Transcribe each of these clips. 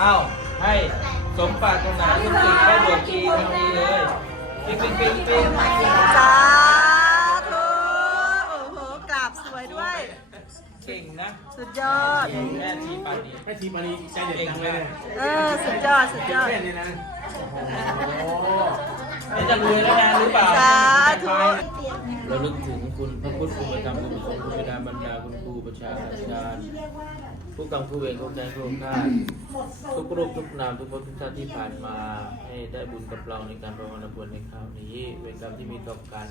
อ้าวให้สมปรารถนาทุกสิ่งได้บวชชีวันนี้เลยปิ๊งปิ๊งปิ๊งปิ๊งสาธุโอ้โหกราบสวยด้วย เก่งนะสุดยอด แม่ชีปานีแม่ทีมานีใจเด็ดจังเลยเออสุดยอดสุดยอดแม่นี่นะโอ้โหไม่จะรวยแล้วนะหรือเปล่าสาธุเราลึกถึงคุณพระพุทธคุณประจำคุณประคุณบิดาบรรดาคุณครูประชาอาจารย์ผู้กำผู้เวรผู้ใจผู้ฆ่าทุกรูปทุกนามทุกภพทุกชาติที่ผ่านมา ให้ได้บุญกับเราในการภาวนาบุญในคราวนี้ เวรกรรมที่มีต่อกัน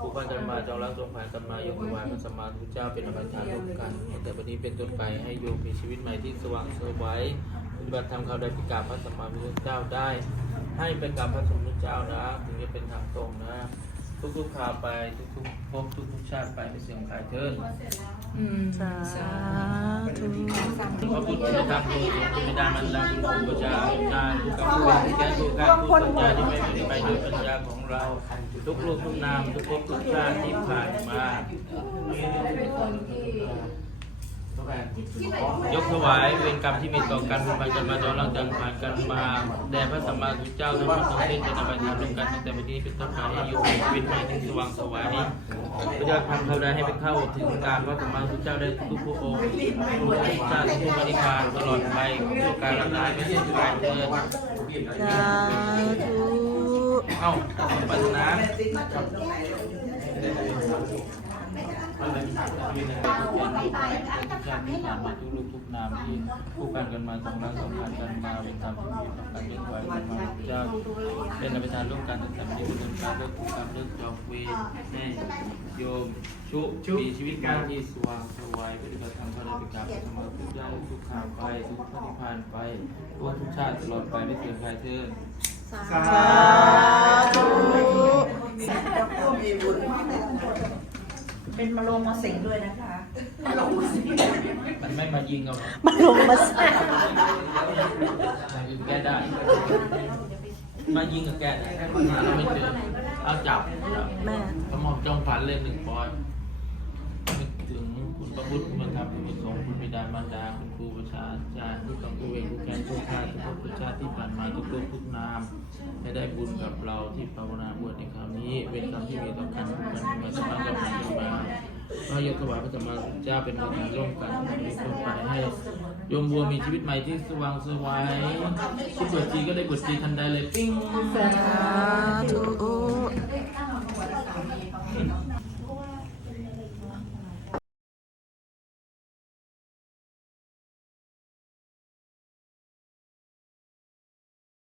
ผู้พันกันมาจองรักทรงผ่านกันมายกมือไหวพระสัมมาสัมพุทธเจ้าเป็นอภิธานร่วมกันแต่วันนี้เป็นต้นไปให้โยมมีชีวิตใหม่ที่สว่างสวัยปฏิบัติธรรมเขาได้พิกราบพระสัมมาสัมพุเจ้าได้ ให้เป็นกรรมพระสมมุติเจ้านะ ถึงจะเป็นทางตรงนะ ทุกๆคราวไปทุกๆภพทุกๆชาติไปไม่เสื่อมคลายเทินสาธุ พระพุทธธรรมคุณคุณบิดามันดาคุณครูประจาอาจารย์ผู้กำกับผู้แก้ตัวการผู้สนใจที่ไม่เป็นไปด้วยปัญญาของเรา ทุกลูกทุกนามทุกภพทุกชาติที่ผ่านมา ยกถวายเวรกรรมที่มีต่อกันเป็นไปกันมาจนรักจังผ่านกันมาแด่พระสัมมาสัมพุทธเจ้าทั้งหมดทั้งสิ้นเป็นอภัยทานร่วมกันตั้งแต่วันนี้เป็นต้นไปให้อยู่ในชีวิตใหม่ที่สว่างไสวัยพระเจ้าทำเขาได้ให้เป็นเข้าถึงการพระสัมมาสัมพุทธเจ้าได้ทุกๆพระองค์ทุกชาติทุกปฏิภาณตลอดไปทุกการละลายไม่เสื่อมคลายเทินสาธุเอ้าปัญหา ทุกลูกทุกนามที่คู่กันกันมาสองรักสองพันกันมาเป็นธรรมที่มีต่อกันเรื่องไว้เป็นมาเจ้าเป็นอภิธานร่วมกันตั้งแต่วันนี้เป็นต้นไปเลิกทุกกรรมเลิกจองเวรให้โยมชุมีชีวิตการที่สว่างสวัยปฏิบัติธรรมพระราชกรรมสมาธิได้ทุกข่าวไปทุกปฏิพานไปทุกทุกชาติตลอดไปไม่เสื่อมคลายเทินสาธุ เป็นมะโรงมาเสงด้วยนะคะมันไม่มายิงเอามาลงมาสอย่างอื่นแก้ได้ มายิงกับแกได้แค่ปัญหาเราไม่เจอเอาจับจับแม่กระหม่อมจ้องฝันเลยหนึ่งปอนด์นึกถึงคุณพระพุทธคุณธรรมคุณประสงค์คุณบิดามารดาคุณครูประชาอาจารย์ผู้กำกับเวรผู้แทนผู้ชาติทุกภพทุกชาติที่ผ่านมาทุ กรูปทุกนามให้ได้บุญกับเราที่ภาวนาบวชในคราวนี้เวรกรรมที่มีต่อกันทุกกันมาสมัครกับมามาก็ยกถวายพระสัมมาเจ้าเป็นการร่วมกันมีคนไปให้โยมบัวมีชีวิตใหม่ที่สว่างสวัยที่บวชจีก็ได้บวชจีทันใดเลยปิ้งสาธุ